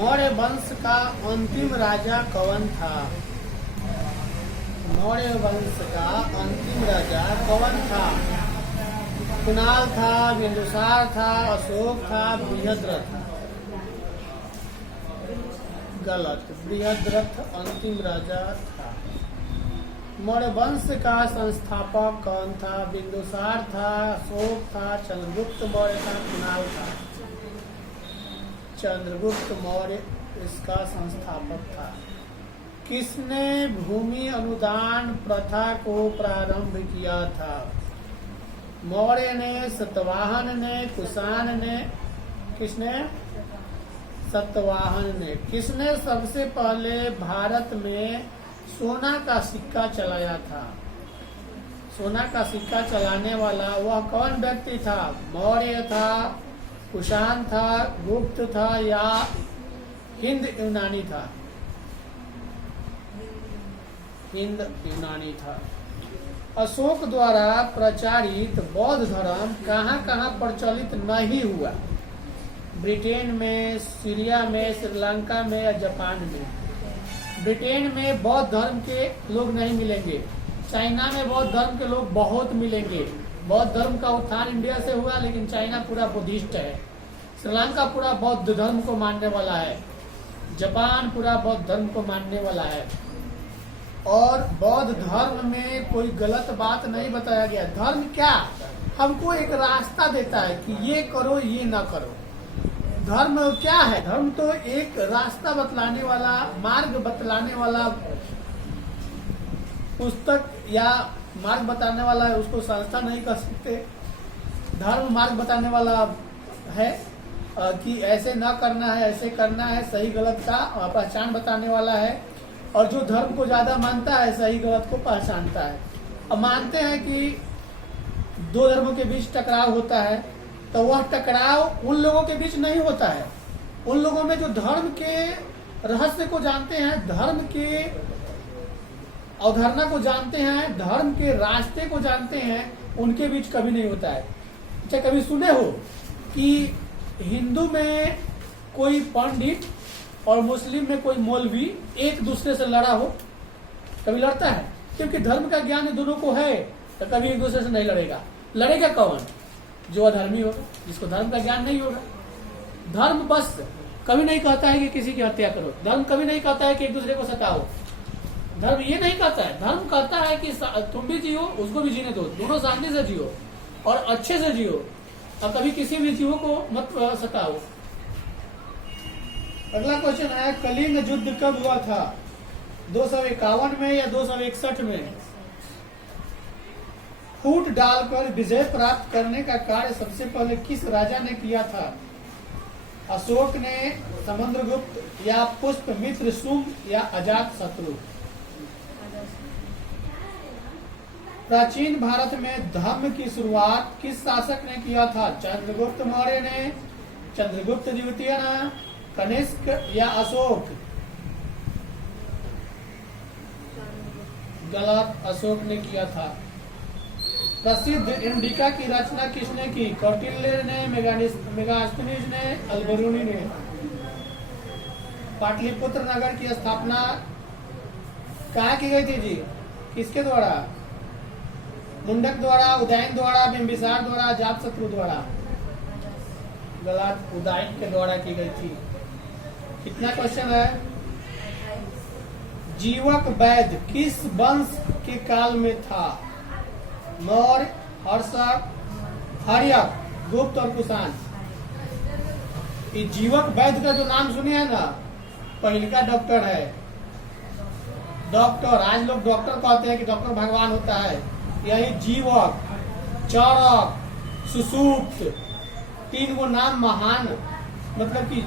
मौर्य वंश का अंतिम राजा कौन था? मौर्य वंश का अंतिम राजा कौन था? कुणाल था, बिंदुसार था, अशोक था, बृहद्रथ था? गलत। बृहद्रथ अंतिम राजा था। मौर्य वंश का संस्थापक कौन था? बिंदुसार था, अशोक था, चंद्रगुप्त मौर्य था, कुणाल था? चंद्रगुप्त मौर्य इसका संस्थापक था। किसने भूमि अनुदान प्रथा को प्रारंभ किया था? मौर्य ने, सतवाहन ने, कुषाण ने? किसने? सतवाहन ने। किसने सबसे पहले भारत में सोना का सिक्का चलाया था? सोना का सिक्का चलाने वाला वह कौन व्यक्ति था? मौर्य था, कुषाण था, गुप्त था या हिंद यूनानी था? हिंद यूनानी था। अशोक द्वारा प्रचारित बौद्ध धर्म कहाँ कहाँ प्रचलित नहीं हुआ? ब्रिटेन में, सीरिया में, श्रीलंका में या जापान में? ब्रिटेन में बौद्ध धर्म के लोग नहीं मिलेंगे। चाइना में बौद्ध धर्म के लोग बहुत मिलेंगे। बौद्ध धर्म का उत्थान इंडिया से हुआ, लेकिन चाइना पूरा बुद्धिस्ट है। श्रीलंका पूरा बौद्ध धर्म को मानने वाला है। जापान पूरा बौद्ध धर्म को मानने वाला है। और बौद्ध धर्म में कोई गलत बात नहीं बताया गया। धर्म क्या हमको एक रास्ता देता है कि ये करो, ये ना करो। धर्म क्या है? धर्म तो एक रास्ता बतलाने वाला, मार्ग बतलाने वाला पुस्तक या मार्ग बताने वाला है, उसको संस्था नहीं कह सकते। धर्म मार्ग बताने वाला है कि ऐसे ना करना है, ऐसे करना है, सही गलत का पहचान बताने वाला है। और जो धर्म को ज्यादा मानता है, सही गलत को पहचानता है। अब मानते हैं कि दो धर्मों के बीच टकराव होता है, तो वह टकराव उन लोगों के बीच नहीं होता है। उन लोगों में जो धर्म के रहस्य को जानते हैं, धर्म के अवधारणा को जानते हैं, धर्म के रास्ते को जानते हैं, उनके बीच कभी नहीं होता है। अच्छा, कभी सुने हो कि हिंदू में कोई पंडित और मुस्लिम में कोई मौलवी एक दूसरे से लड़ा हो? कभी लड़ता है? क्योंकि धर्म का ज्ञान दोनों को है, तो कभी एक दूसरे से नहीं लड़ेगा। लड़ेगा कौन? जो अधर्मी होगा, जिसको धर्म का ज्ञान नहीं होगा। धर्म बस कभी नहीं कहता है कि किसी की हत्या करो। धर्म कभी नहीं कहता है कि एक दूसरे को सताओ। धर्म ये नहीं कहता है। धर्म कहता है कि तुम भी जियो, उसको भी जीने दो, दोनों शांति से जियो और अच्छे से जियो, और कभी किसी भी जीवों को मत सताओ। अगला क्वेश्चन है, कलिंग युद्ध कब हुआ था? 251 में या 261 में? फूट डालकर विजय प्राप्त करने का कार्य सबसे पहले किस राजा ने किया था? अशोक ने, समुद्रगुप्त या पुष्पमित्र शुंग या अजात शत्रु? प्राचीन भारत में धर्म की शुरुआत किस शासक ने किया था? चंद्रगुप्त मौर्य ने, चंद्रगुप्त द्वितीय ने, कनिष्क या अशोक? गलत। अशोक ने किया था। प्रसिद्ध इंडिका की रचना किसने की? कौटिल्य ने, मेगास्थनीज ने, अल्बरूनी ने? पाटलिपुत्र नगर की स्थापना कहाँ की गई थी जी? किसके द्वारा? मुंडक द्वारा, उदयन द्वारा, बिंबिसार द्वारा, अजातशत्रु द्वारा? गलत। उदयन के द्वारा की गई थी। कितना क्वेश्चन है? जीवक वैद्य किस वंश के काल में था? मौर्य, हर्षक, हर्यक, गुप्त और कुषाण? ये जीवक वैद्य का जो नाम सुने हैं ना, पहले का डॉक्टर है। डॉक्टर, आज लोग डॉक्टर कहते हैं कि डॉक्टर भगवान होता है। यही जीवक, चरक, सुषुप्त, तीन वो नाम महान, मतलब कि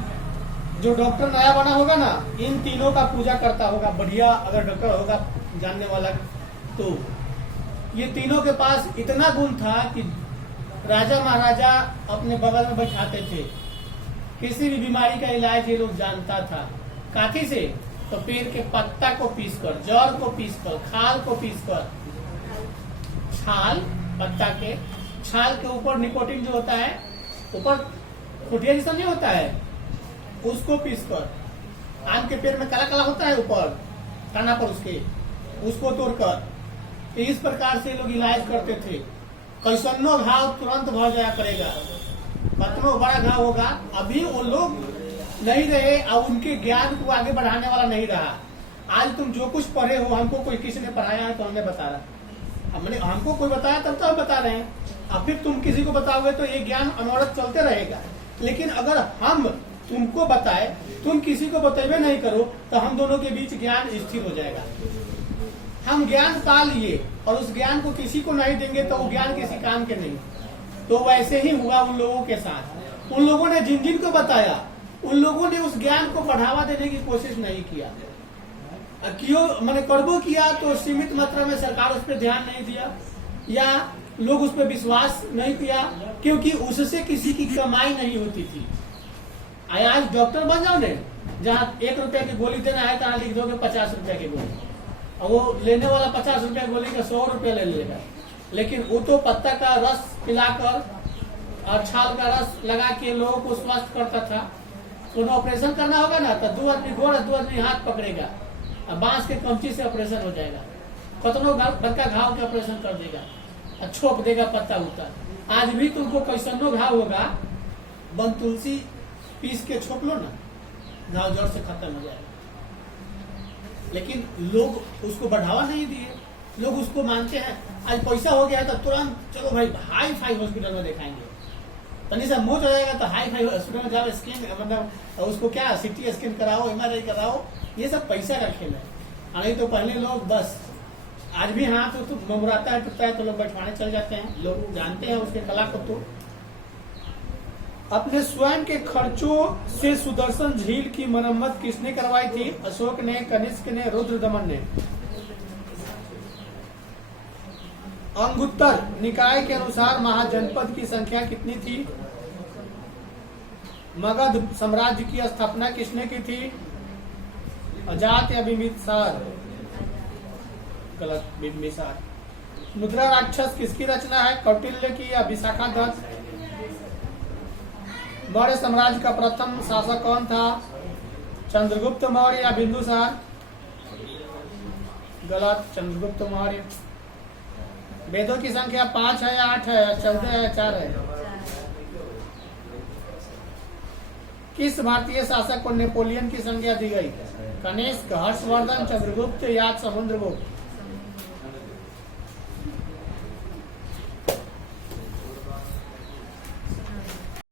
जो डॉक्टर नया बना होगा ना, इन तीनों का पूजा करता होगा। बढ़िया अगर डॉक्टर होगा जानने वाला, तो ये तीनों के पास इतना गुण था कि राजा महाराजा अपने बगल में बैठाते थे। किसी भी बीमारी का इलाज ये लोग जानता था। काथी से? तो पेड़ के पत्ता को पीसकर, जड़ को पीसकर, खाल को पीसकर, छाल, पत्ता के छाल के ऊपर निकोटीन जो होता है, ऊपर खुटिया जैसा नहीं होता है, उसको पीसकर आम के पेड़ में काला काला होता है ऊपर तना पर उसको तोड़कर। इस प्रकार से लोग इलाज करते थे। कैसनो घाव तुरंत भर जाया करेगा, कतनो बड़ा घाव होगा। अभी वो लोग नहीं रहे और उनके ज्ञान को आगे बढ़ाने वाला नहीं रहा। आज तुम जो कुछ पढ़े हो, हमको कोई किसी ने पढ़ाया है तो हमें बता रहा, हमको कोई बताया तब तो हम बता रहे हैं। अब फिर तुम किसी को बताओगे तो ये ज्ञान अनवरत चलते रहेगा। लेकिन अगर हम तुमको बताए, तुम किसी को बतेबे नहीं करो, तो हम दोनों के बीच ज्ञान स्थिर हो जाएगा। हम ज्ञान पा लिए और उस ज्ञान को किसी को नहीं देंगे तो वो ज्ञान किसी काम के नहीं। तो वैसे ही हुआ उन लोगों के साथ। उन लोगों ने जिन जिन को बताया, उन लोगों ने उस ज्ञान को बढ़ावा देने की कोशिश नहीं किया। क्यों मैंने करबो किया तो सीमित मात्रा में सरकार उस पर ध्यान नहीं दिया या लोग उस पर विश्वास नहीं किया, क्योंकि उससे किसी की कमाई नहीं होती थी। आज डॉक्टर बन जाओ ने, जहाँ 1 रुपया की गोली देना है तो लिख दोगे 50 रुपया की गोली, और वो लेने वाला 50 रुपया गोली का 100 रुपया ले लेगा। लेकिन वो तो पत्ता का रस पिलाकर और छाल का रस लगा के लोगों को स्वस्थ करता था। तो ऑपरेशन करना होगा ना तो 2 आदमी गोड़ 2 आदमी हाथ पकड़ेगा, बांस के कमची से ऑपरेशन हो जाएगा। कतनो बड़का घाव के ऑपरेशन कर देगा और छोप देगा पत्ता उता। आज भी तुमको कैसनो घाव होगा, बन तुलसी पीस के छोप लो ना, घाव जड़ से खत्म हो जाएगा। लेकिन लोग उसको बढ़ावा नहीं दिए। लोग उसको मानते हैं आज पैसा हो गया है तो तुरंत चलो भाई हाई फाई हॉस्पिटल में दिखाएंगे। तनी सा मोच हो जाएगा तो हाई फाई हॉस्पिटल में जाओ, स्कैन मतलब उसको क्या सिटी स्कैन कराओ, MRI कराओ। ये सब पैसा का खेल है। नहीं तो पहले लोग बस, आज भी हाथ तो मुमराता है टूटता है तो लोग बैठवाने चल जाते हैं। लोग जानते हैं उसके कला को। तो अपने स्वयं के खर्चों से सुदर्शन झील की मरम्मत किसने करवाई थी? अशोक ने, कनिष्क ने, रुद्रदमन ने। अंगुत्तर निकाय के अनुसार महाजनपद की संख्या कितनी थी? मगध साम्राज्य की स्थापना किसने की थी? अजात या बिंबिसार? गलत, बिंबिसार। मुद्रा राक्षस किसकी रचना है? कौटिल्य की या विशाखादत्त? मौर्य साम्राज्य का प्रथम शासक कौन था? चंद्रगुप्त मौर्य या बिंदुसार? गलत, चंद्रगुप्त मौर्य। वेदों की संख्या 5 है या 8 है, 14 है, 4 है? किस भारतीय शासक को नेपोलियन की संज्ञा दी गई? कनिष्क, हर्षवर्धन, चंद्रगुप्त या समुद्रगुप्त?